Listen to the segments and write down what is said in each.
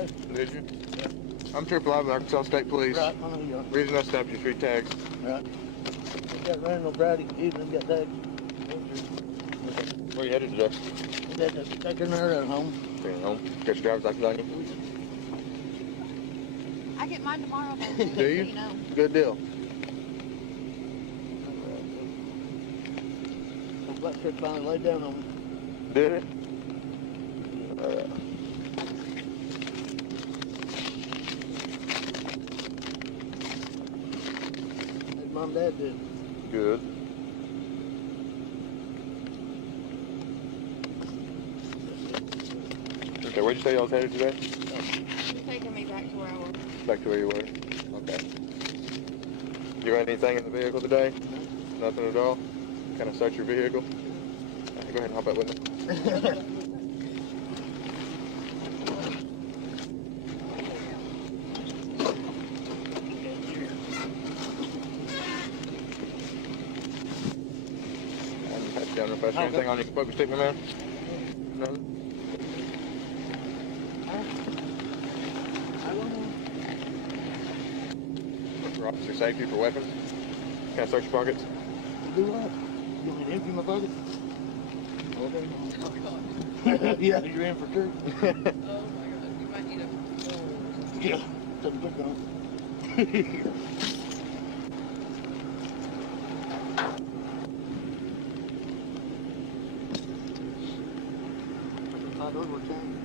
yesterday. Did you? Yeah. I'm Triple I, Arkansas State Police. Right, I know you are. Reason I stopped you, 3 tags. Right. We got Randall Brady, even got that. Where you headed today? They're taking her at home. Taking home. Got your driver's license on you? I get mine tomorrow, baby. Do you? So you know. Good deal. The black truck finally laid down on me. Did it? His mom and dad did. Good. Okay, where'd you say y'all was headed today? You're taking me back to where I was. Back to where you were? Okay. You run anything in the vehicle today? No. Nothing at all? Kind of search your vehicle? Go ahead and hop out with me. Down real fast. Anything on your focus stick, my man? No? For officer safety, for weapons? Can I search your pockets? You do what? You want me to empty my pocket? Okay. Yeah, you're in for sure. Oh my god, you might need a... Yeah, something quick on. My doors were chained.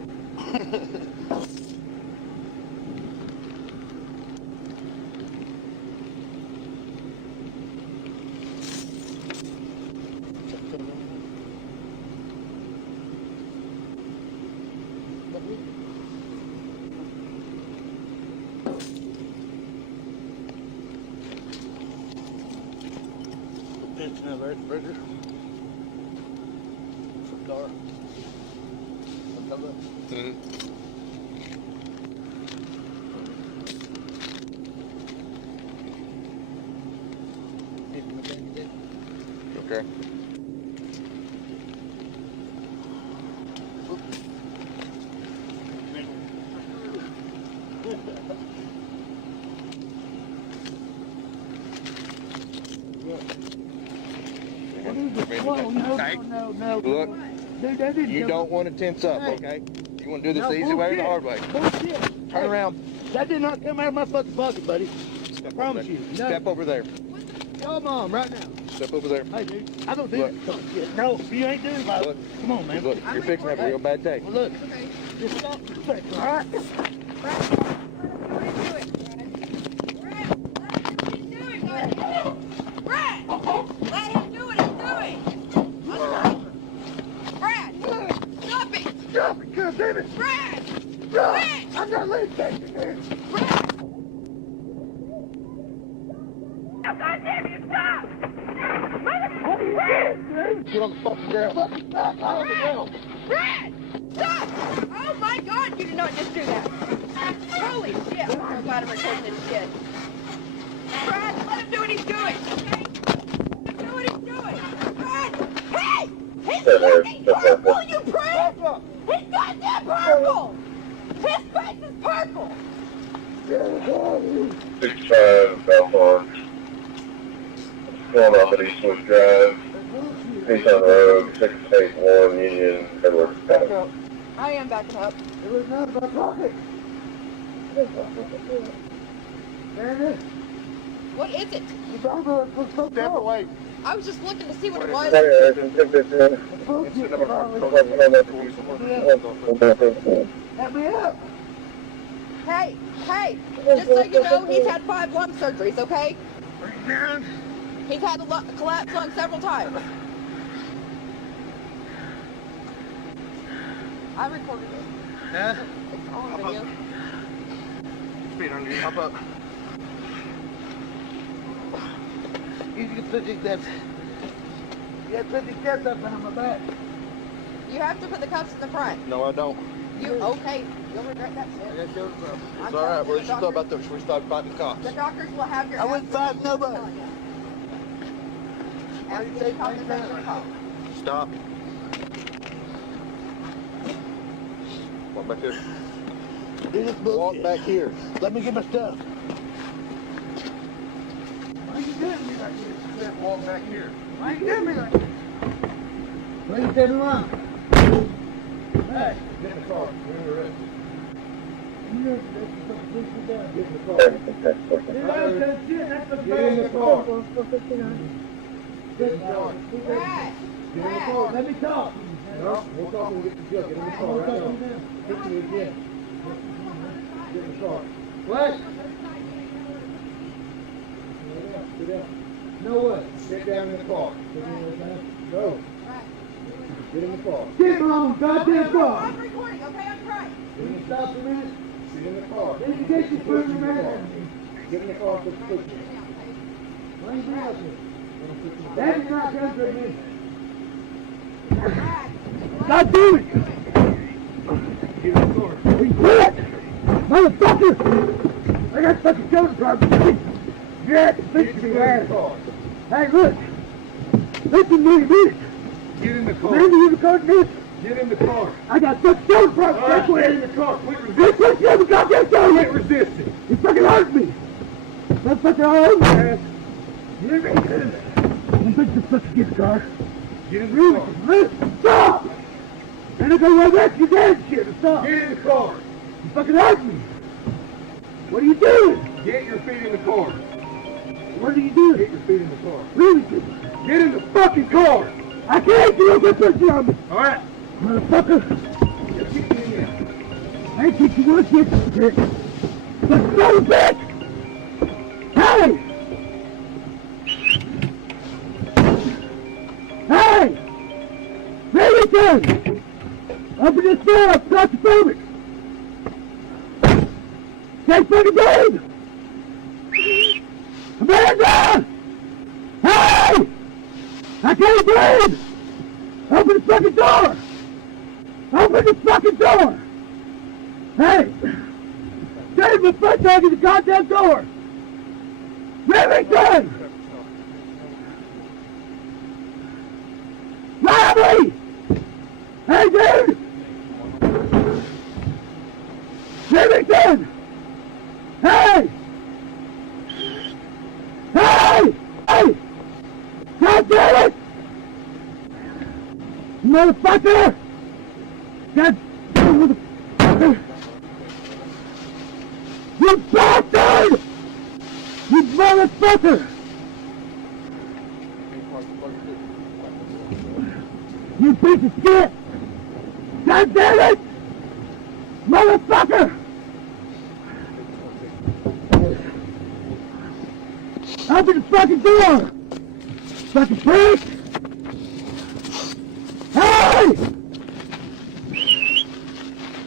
Pinching of Earth Burger. Some car. Okay. No. Look, Dude, that didn't you come don't want to tense up, Hey. okay? You want to do this No, the easy way or the hard way? Bullshit. Turn around. That did not come out of my fucking pocket, buddy. Step over Promise there. you. No. Step over there. Your mom, right now. Step over there. Hey, dude, I don't do Look. that shit. No, you ain't doing it. Look. Come on, man. Look, you're fixing to have a real bad day. Well, look. Okay. Just stop for a second, all right? Brad, let him do what he's doing. Brad, stop it. Stop it, God damn it. Brad, Brad, I'm not letting that here. Brad. God damn you, stop. Get on the fucking ground. Fucking back on the ground. Brad, stop. Oh my God, you did not just do that. Holy shit, I'm so glad I'm recording this shit. Brad, let him do what he's doing, okay? Let him do what he's doing. Brad, hey! He's fucking purple, you prick! He's goddamn purple! His face is purple! 65 South Orange. Going off of Eastwood Drive. Eastern Road, 681 Union, Edward. Back up. I am backing up. It was not my pocket. There it is. What is it? The driver was so Step close. away. I was just looking to see what it was. Bullshit. Help me up. Hey, just so you know, he's had 5 lung surgeries, okay? Bring down. He's had a collapsed lung several times. I recorded it. Yeah? It's on video. Speed on you. Hop up. You can put these steps. You have to put these steps up behind my back. You have to put the cuffs in the front. No, I don't. Okay, you'll regret that shit. It's I'm all right. telling you, What the you thought about that? Should we start fighting the cops? The doctors will have your I wouldn't ass- fight nobody. Why you take my time? Stop. Walk back here. Leave this book Walk here. back here. Let me get my stuff. Why you doing me like this? Walk back here. Why you doing me like this? Why you standing around? Hey. Get in the car. You're in the red. Get Get in the car. in the car. Get in the car. Brad! Get in the car. Let me talk. No, we'll talk when we get the jug. Get in the car right now. Hit me again. Get in the car. What? Sit down. No what? Sit down in the car. Go. Get in the car. Get on goddamn car. I'm recording, okay? I'm trying. Will you stop a minute? Sit in the car. Then you get your food in the man. Get in the car. Put the foot in. Why you doing up here? That's not good for me. God damn it! Get in the car. We quit! Motherfucker! I got fucking shoulder problems. Yeah, fix me, man. Hey, look! Listen to me, bitch! Get in the car. Man, you recording this? Get in the car. I got fucking shoulder problems. All That's right, what get it in is. the car. Quit This resisting. fucking shoulder goddamn Quit shoulder! resisting. You fucking hurt me! Motherfucker all over my ass. You hear me? I'm fixing to fucking get the car. Get in the Really? car. Listen, stop! And I'm gonna arrest you dead shit, stop! Get in the car. You fucking hurt me! What are you doing? Get your feet in the car. What are you doing? Get your feet in the car. Really? Get in the fucking car. I can't do this with you on me! All right. Motherfucker! Just keep me in. I ain't teach you one shit, bitch! Let's go, bitch! Hey! Hey! Remington! Open this door! I'm claustrophobic! Can't fucking breathe! Amanda! Hey! I can't breathe! Open the fucking door! Open the fucking door! Hey! Save the foot dog in the goddamn door! Remington! Riley! Hey, dude! Remington! Hey! Hey! Hey! God damn it! Motherfucker! God motherfucker! You bastard! You motherfucker! You piece of shit! God damn it! Motherfucker! Open the fucking door! Fucking prick! Hey!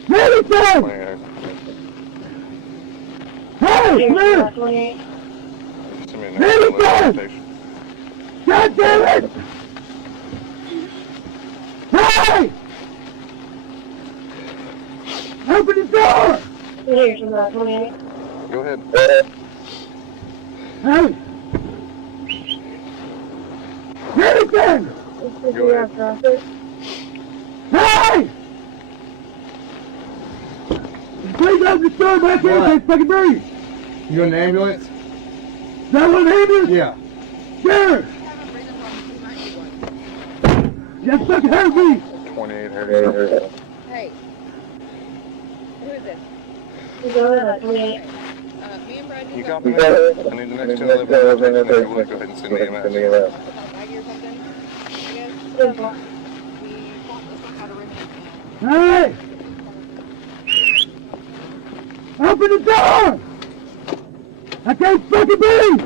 Remington! Hey, come here! Remington! God damn it! Hey! Open the door! Here's about 28. Go ahead. Hey! Remington! This is Go the ahead. process. Hey! Please open the door back here, I can't fucking breathe! You in the ambulance? Is that what it is? Yeah. Sure! Just fucking hurt me! 28 Harry. Hey. Who is this? You go ahead, 28. Me and Brad You just copy me? I need the next 10 11 minutes. Go ahead and send me a message. Baggy or something, I guess. Simple. We fought the fuck out of Richmond. Hey! Open the door! I can't fucking breathe!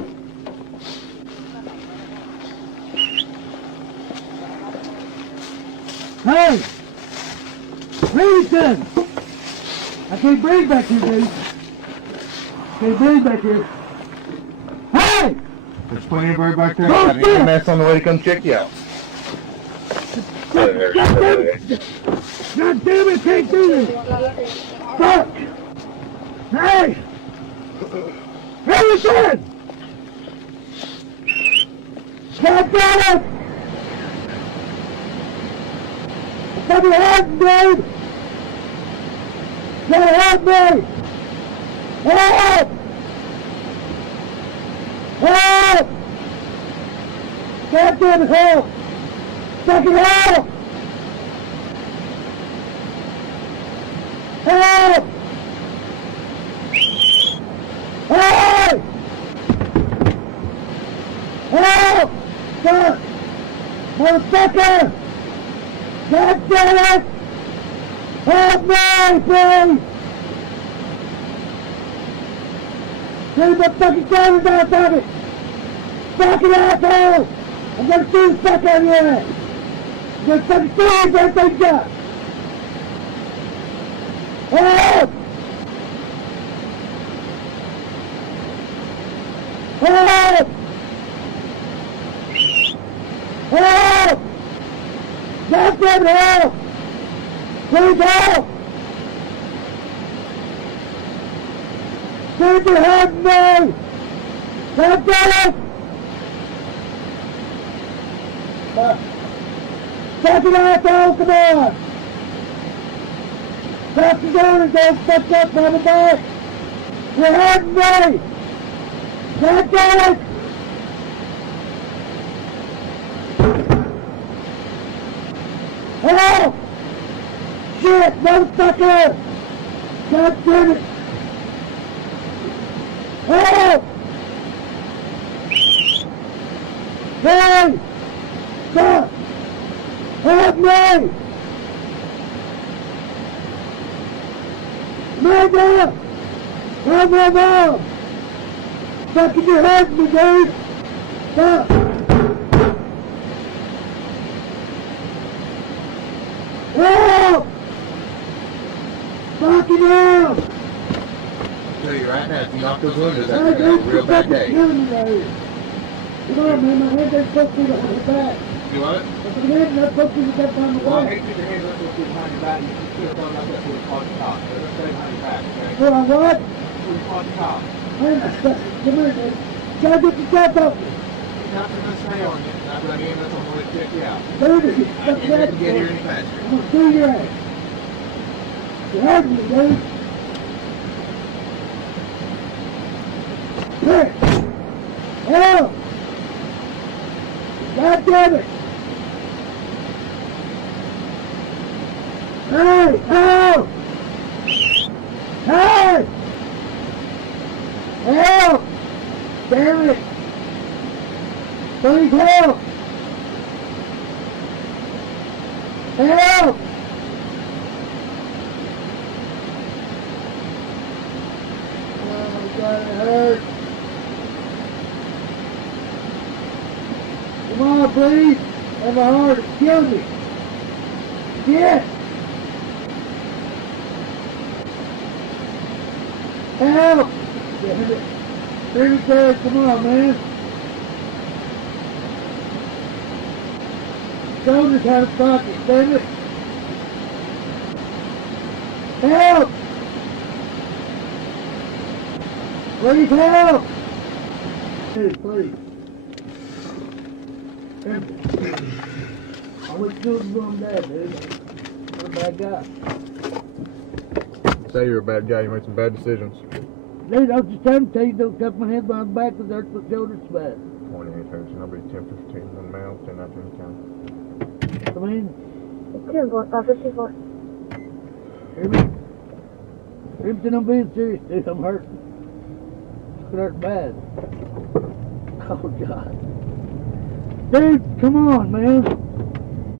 Hey! Remington! I can't breathe back here, dude. Can't breathe back here. Hey! There's plenty of bird back there. Oh, I need shit! a mess on the way to come check you out. God damn it! God damn it, can't do this! Fuck! Hey! Remington! God damn it! Somebody help me, dude! Somebody help me! Help! Help! God damn it, help! Fucking help! Help! Help! Help! Fuck! Motherfucker! God damn it! Help me, please! Get my fucking drivers out of it! Fucking asshole! I'm gonna shoot the fuck out of your ass! I'm gonna fucking shoot you for everything you got! Help! Help! Help! God damn it, help! Please help! Send your hand to me! God damn it! Fucking asshole, come on! Stop the door and go fuck up on the back! You're hurting me! God damn it! Help! Shit, motherfucker! God damn it! Help! Hey! Stop! Help me! Mother! Help my mom! Fucking your head me, dude! Stop! Help! Fucking help! Tell you right now, if you knock those windows out, I you're gonna have a real bad fucking day. killing me right here. Come on, man, my head ain't supposed to be on the back. You want it? My head not supposed to be back on the Well, I back. hate to get your hands up behind your back. You should have done like that with a on top. So don't stay behind your back, okay? Hold on, what? With a on top. Man, come here, man. Gotta get the stuff off me. Not gonna stay on you. Not gonna be able to only check you out. Dude, I fuck can't that. let you get here any faster. I'm gonna kill your ass. You're hurting me, dude. Here. Help! God damn it! Hey! Help! Hey! Help! Damn it! Please help! Help! Oh my God, it hurts! Come on, please! Have a heart, it's killing me! Shit! Help! Damn it! Bring it there, come on, man! Shoulders out of pocket, damn it! Help! Please help! Please, please. I wish you was going bad, dude. What a bad guy. Say you're a bad guy. You made some bad decisions. Dude, I was just trying to tell you, don't cuff my head behind the back because it hurts my shoulders so bad. 28 hurts. Number 1015. 1 male. 10 out 10 county. Come in. 54. Hear me? Everything I'm being serious, dude. I'm hurting. It hurt bad. Oh, God. Dude, come on, man.